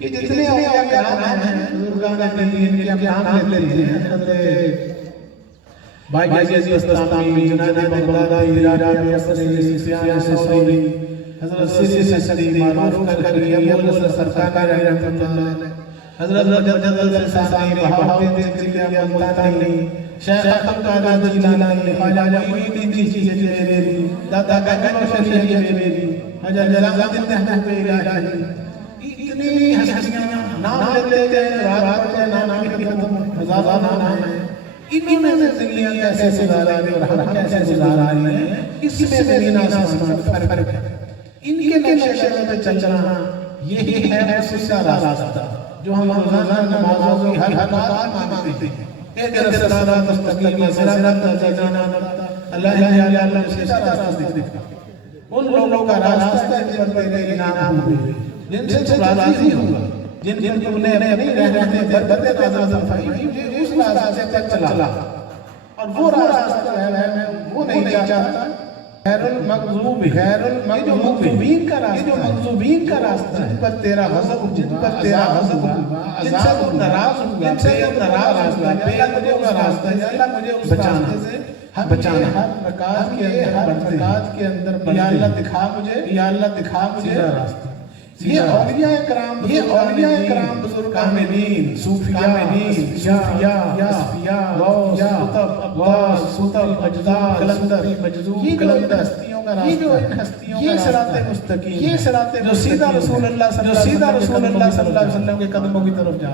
یہ جتنے اولیاء کرام ہیں بزرگان دین کے نام لیتے ہیں، حضرت بائی عزیز بستامی، جنید بغدادی، رابع اصلی، سفیان ثوری، حضرت سیسی سری، معروف کرکری، ابو الحسن سرکاری رحمۃ اللہ علیہ، حضرت مجدد الفسانی، بہاؤالدین ذکری ملتانی، شیخ عبدالقادر جیلانی، خواجہ معین الدین چشتی جبیلی، دادا گنگو شریف جبیلی، حضرت جلال الدین محبوب الہی، اتنی ہستیاں نام لیتے ہیں، رات پڑھتے ہیں، نام کی ختم ہزارہ نام ہیں، انہوں نے زندگیاں کیسے گزاری اور ہم کیسے گزاری ہیں، اس میں زمین آسمان فرق ہے۔ ان کے نقشے پہ چل رہا یہی ہے سچا راستہ جو ہم روزانہ نمازوں کی ہر بات مانگتے ہیں۔ اہدنا الصراط المستقیم صراط الذین انعمت علیہم غیر المغضوب علیہم۔ ان لوگوں کا راستہ ہے جن پر تیرے انعام ہوئے، جن سے تو راضی ہوگا، جن تم نے اپنی رحمت برکت عطا فرمائی، اس راستے تک چلا اور وہ راستہ ہے وہ نہیں چاہتا غیر المغضوب، غیر المغضوبین کا راستہ، یہ جو مغضوبین کا راستہ ہے، جن پر تیرا غضب ہوگا، جن سے تو ناراض ہوگا، جن سے تو ناراض ہوگا، بے مجھے اس راستہ یا اللہ مجھے اس راستے سے بچانا، ہر رکعت کے اندر یا اللہ دکھا مجھے، یا اللہ دکھا مجھے راستہ۔ یہ اولیاء کرام بزرگ کاملین، صوفیاء، اصفیاء، غوث، قطب، عباس، سطب، اجزاء، قلندر، مجذوب، قلندر، یہ جو ان ہستیوں کا صراط مستقیم، یہ صراط جو سیدھا رسول اللہ صلی اللہ علیہ وسلم کے قدموں کی طرف جا